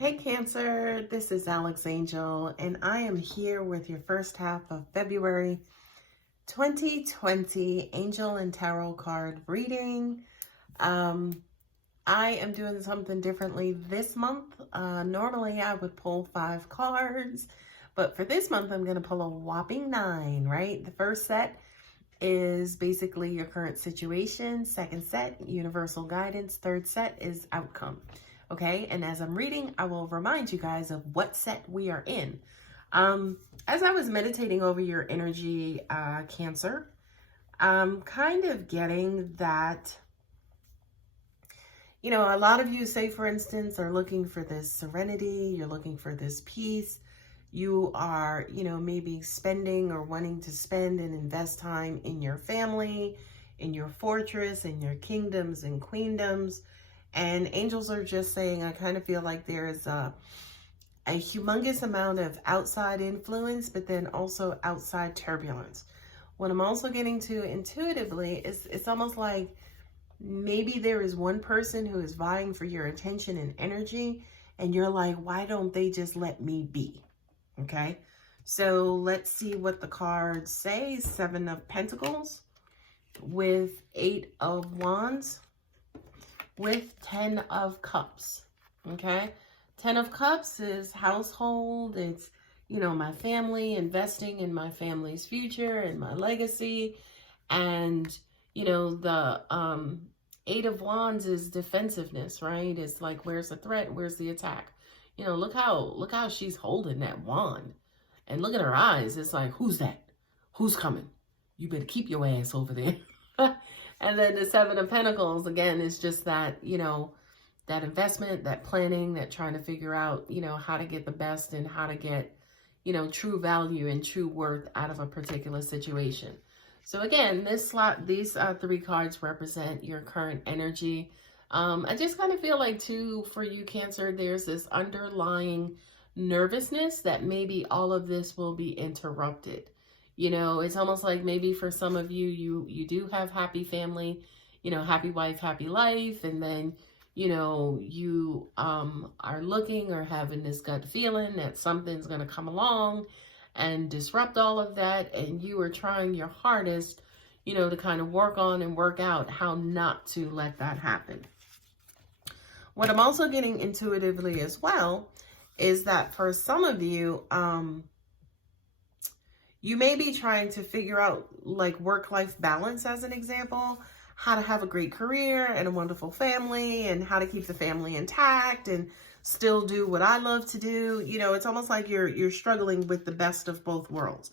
Hey Cancer, this is Alex Angel, and I am here with your first half of February 2020 Angel and Tarot card reading. I am doing something differently this month. Normally I would pull 5 cards, but for this month I'm going to pull a whopping 9, right? The first set is basically your current situation. Second set, universal guidance. Third set is outcome. Okay, and as I'm reading, I will remind you guys of what set we are in. As I was meditating over your energy, Cancer, I'm kind of getting that, you know, a lot of you, say for instance, are looking for this serenity, you're looking for this peace. You are, you know, maybe spending or wanting to spend and invest time in your family, in your fortress, in your kingdoms and queendoms. And angels are just saying, I kind of feel like there is a humongous amount of outside influence, but then also outside turbulence. What I'm also getting to intuitively is it's almost like maybe there is one person who is vying for your attention and energy, and you're like, why don't they just let me be? Okay, so let's see what the cards say. 7 of Pentacles with 8 of Wands with 10 of Cups. Okay, 10 of Cups is household. It's, you know, my family, investing in my family's future and my legacy. And, you know, the 8 of Wands is defensiveness, right? It's like, where's the threat? Where's the attack? You know, look how she's holding that wand. And look at her eyes. It's like, who's that? Who's coming? You better keep your ass over there. And then the 7 of Pentacles, again, is just that, you know, that investment, that planning, that trying to figure out, you know, how to get the best and how to get, you know, true value and true worth out of a particular situation. So again, these 3 cards represent your current energy. I just kind of feel like too, for you Cancer, there's this underlying nervousness that maybe all of this will be interrupted. You know, it's almost like maybe for some of you, you do have happy family, you know, happy wife, happy life. And then, you know, you are looking or having this gut feeling that something's going to come along and disrupt all of that. And you are trying your hardest, you know, to kind of work on and work out how not to let that happen. What I'm also getting intuitively as well is that for some of you, you may be trying to figure out like work-life balance as an example, how to have a great career and a wonderful family and how to keep the family intact and still do what I love to do. You know, it's almost like you're struggling with the best of both worlds.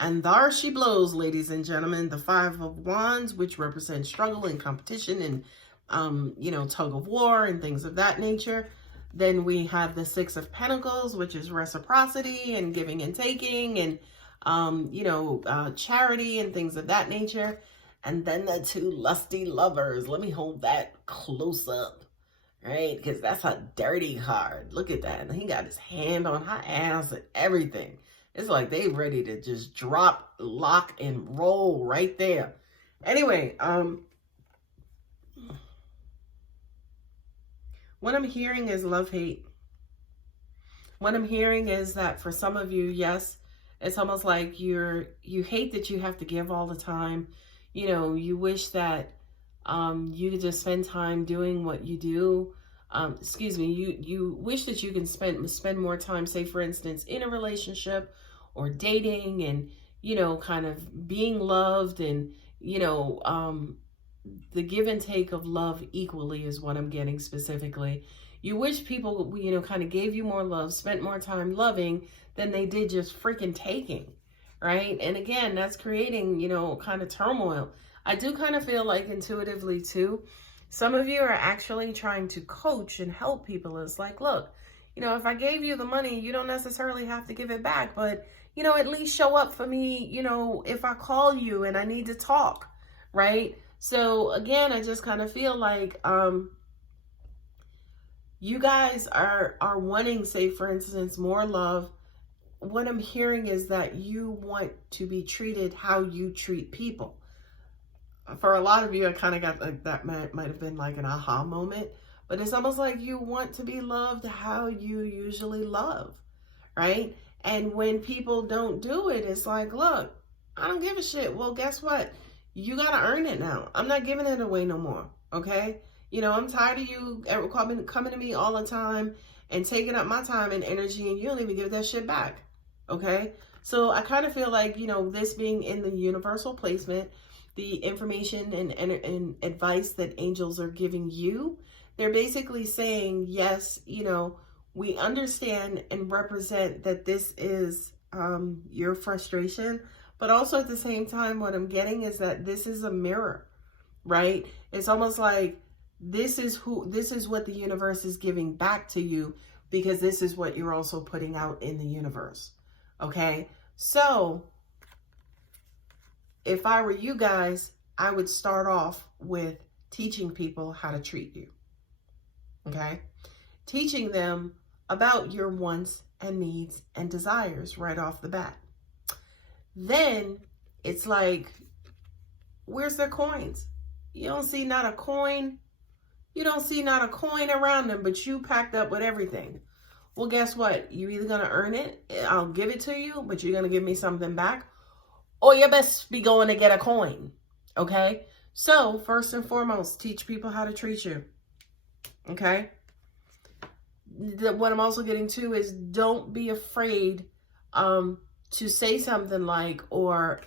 And there she blows, ladies and gentlemen, the 5 of Wands, which represents struggle and competition and, you know, tug of war and things of that nature. Then we have the 6 of Pentacles, which is reciprocity and giving and taking and, you know, charity and things of that nature. And then the 2 lusty lovers. Let me hold that close up, right? Because that's a dirty card. Look at that. And he got his hand on her ass and everything. It's like they ready to just drop, lock, and roll right there. Anyway, what I'm hearing is love-hate. What I'm hearing is that for some of you, yes, it's almost like you hate that you have to give all the time. You know, you wish that you could just spend time doing what you do. You wish that you can spend more time, say for instance, in a relationship or dating and, you know, kind of being loved and, you know, the give and take of love equally is what I'm getting specifically. You wish people, you know, kind of gave you more love, spent more time loving than they did just freaking taking, right? And again, that's creating, you know, kind of turmoil. I do kind of feel like intuitively too, some of you are actually trying to coach and help people. It's like, look, you know, if I gave you the money, you don't necessarily have to give it back, but, you know, at least show up for me, you know, if I call you and I need to talk, right? So again, I just kind of feel like you guys are wanting, say for instance, more love. What I'm hearing is that you want to be treated how you treat people. For a lot of you, I kind of got like that might have been like an aha moment. but it's almost like you want to be loved how you usually love, right? And when people don't do it, it's like, look, I don't give a shit. Well, guess what? You got to earn it now. I'm not giving it away no more, okay? You know, I'm tired of you coming to me all the time and taking up my time and energy, and you don't even give that shit back, okay? So I kind of feel like, you know, this being in the universal placement, the information and advice that angels are giving you, they're basically saying, yes, you know, we understand and represent that this is your frustration, but also at the same time, what I'm getting is that this is a mirror, right? It's almost like this is what the universe is giving back to you, because this is what you're also putting out in the universe, okay? So if I were you guys, I would start off with teaching people how to treat you, okay? Teaching them about your wants and needs and desires right off the bat. Then it's like, where's their coins? You don't see not a coin. You don't see not a coin around them, but you packed up with everything. Well, guess what? You're either going to earn it, I'll give it to you, but you're going to give me something back, or you best be going to get a coin, okay? So, first and foremost, teach people how to treat you, okay? What I'm also getting to is don't be afraid to say something like, or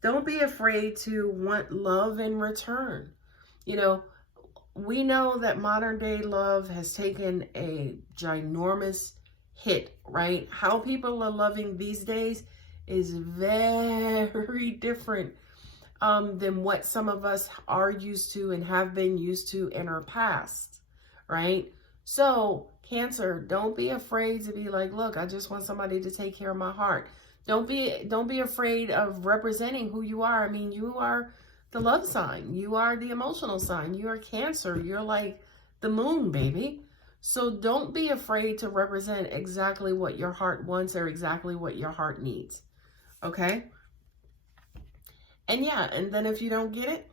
don't be afraid to want love in return. You know, we know that modern day love has taken a ginormous hit, right? How people are loving these days is very different than what some of us are used to and have been used to in our past, right? So, Cancer, don't be afraid to be like, look, I just want somebody to take care of my heart. Don't be afraid of representing who you are. I mean, you are the love sign. You are the emotional sign. You are Cancer. You're like the moon, baby. So don't be afraid to represent exactly what your heart wants or exactly what your heart needs. Okay? And yeah, and then if you don't get it,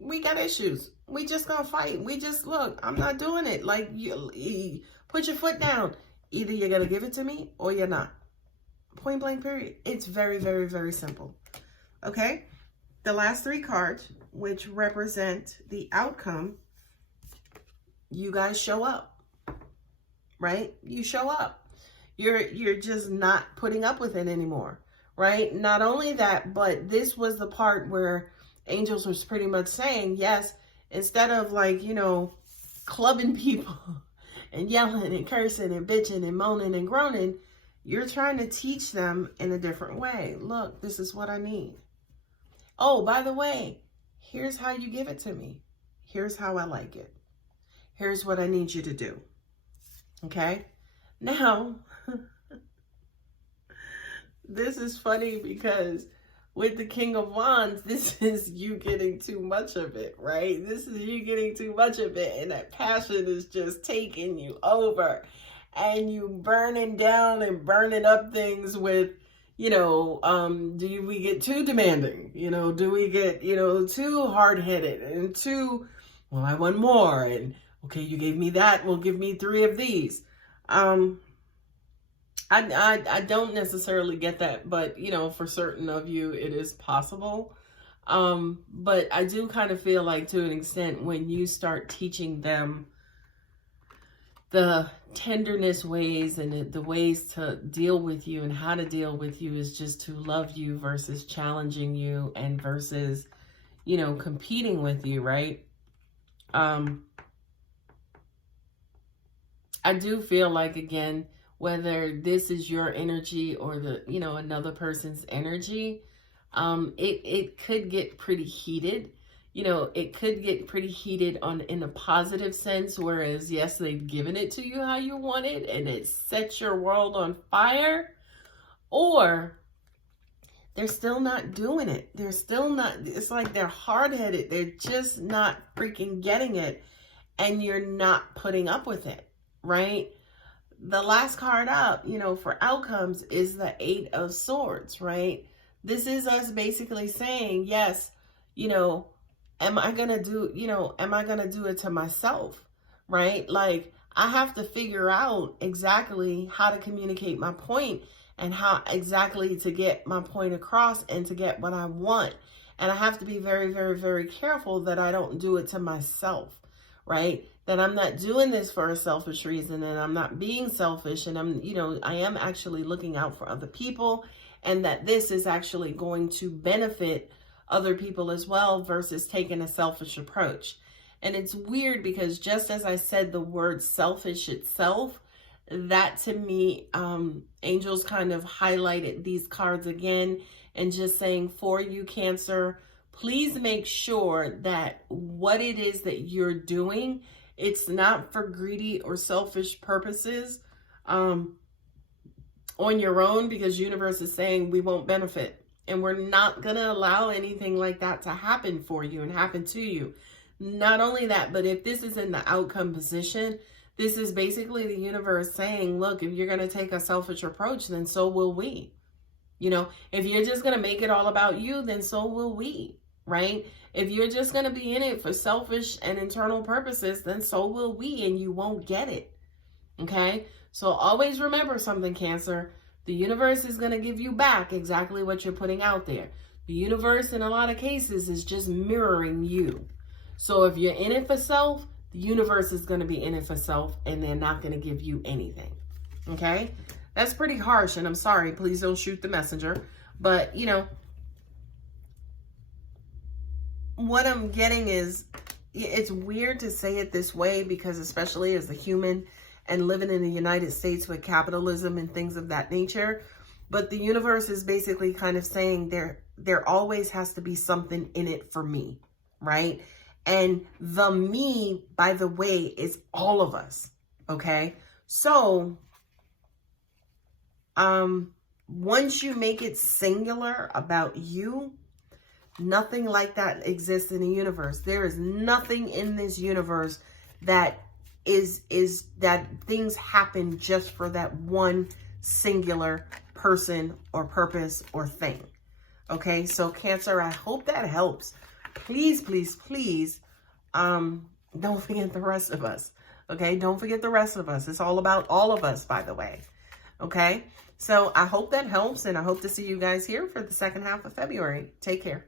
we got issues. We just gonna fight. We just, look, I'm not doing it. Like, you put your foot down. Either you're gonna give it to me or you're not. Point blank, period. It's very, very, very simple. Okay? The last three cards, which represent the outcome, you guys show up, right? You show up. You're just not putting up with it anymore, right? Not only that, but this was the part where angels was pretty much saying, yes, instead of like, you know, clubbing people and yelling and cursing and bitching and moaning and groaning, you're trying to teach them in a different way. Look, this is what I need. Oh, by the way, here's how you give it to me. Here's how I like it. Here's what I need you to do. Okay? Now, this is funny because with the King of Wands, this is you getting too much of it, right? This is you getting too much of it, and that passion is just taking you over. And you burning down and burning up things with, you know, do we get too demanding? You know, do we get, you know, too hard-headed and too, well, I want more. And, okay, you gave me that. Well, give me 3 of these. I don't necessarily get that, but, you know, for certain of you, it is possible. But I do kind of feel like, to an extent, when you start teaching them the tenderness ways and the ways to deal with you and how to deal with you is just to love you versus challenging you and versus, you know, competing with you, right? I do feel like, again, whether this is your energy or the, you know, another person's energy, it could get pretty heated. You know, it could get pretty heated in a positive sense, whereas, yes, they've given it to you how you want it and it sets your world on fire, or they're still not doing it. They're still not, it's like they're hard-headed. They're just not freaking getting it, and you're not putting up with it, right? The last card up, you know, for outcomes is the 8 of Swords, right? This is us basically saying, yes, you know, am I going to do, am I going to do it to myself, right? Like, I have to figure out exactly how to communicate my point and how exactly to get my point across and to get what I want. And I have to be very, very, very careful that I don't do it to myself, right? That I'm not doing this for a selfish reason, and I'm not being selfish, and I am actually looking out for other people, and that this is actually going to benefit other people as well versus taking a selfish approach. And it's weird because just as I said the word selfish itself, that to me, angels kind of highlighted these cards again and just saying, for you, Cancer, please make sure that what it is that you're doing, it's not for greedy or selfish purposes on your own, because universe is saying we won't benefit. And we're not going to allow anything like that to happen for you and happen to you. Not only that, but if this is in the outcome position, this is basically the universe saying, look, if you're going to take a selfish approach, then so will we. If you're just going to make it all about you, then so will we, right? If you're just going to be in it for selfish and internal purposes, then so will we, and you won't get it, okay? So always remember something, Cancer. The universe is going to give you back exactly what you're putting out there. The universe, in a lot of cases, is just mirroring you. So if you're in it for self, the universe is going to be in it for self, and they're not going to give you anything. Okay? That's pretty harsh, and I'm sorry. Please don't shoot the messenger. But, what I'm getting is, it's weird to say it this way because especially as a human and living in the United States with capitalism and things of that nature, but the universe is basically kind of saying there always has to be something in it for me, right? And the me, by the way, is all of us, okay? So, once you make it singular about you, nothing like that exists in the universe. There is nothing in this universe that is that things happen just for that one singular person or purpose or thing. Okay, so Cancer, I hope that helps. Please, please, please, don't forget the rest of us. Okay, don't forget the rest of us. It's all about all of us, by the way. Okay, so I hope that helps, and I hope to see you guys here for the second half of February. Take care.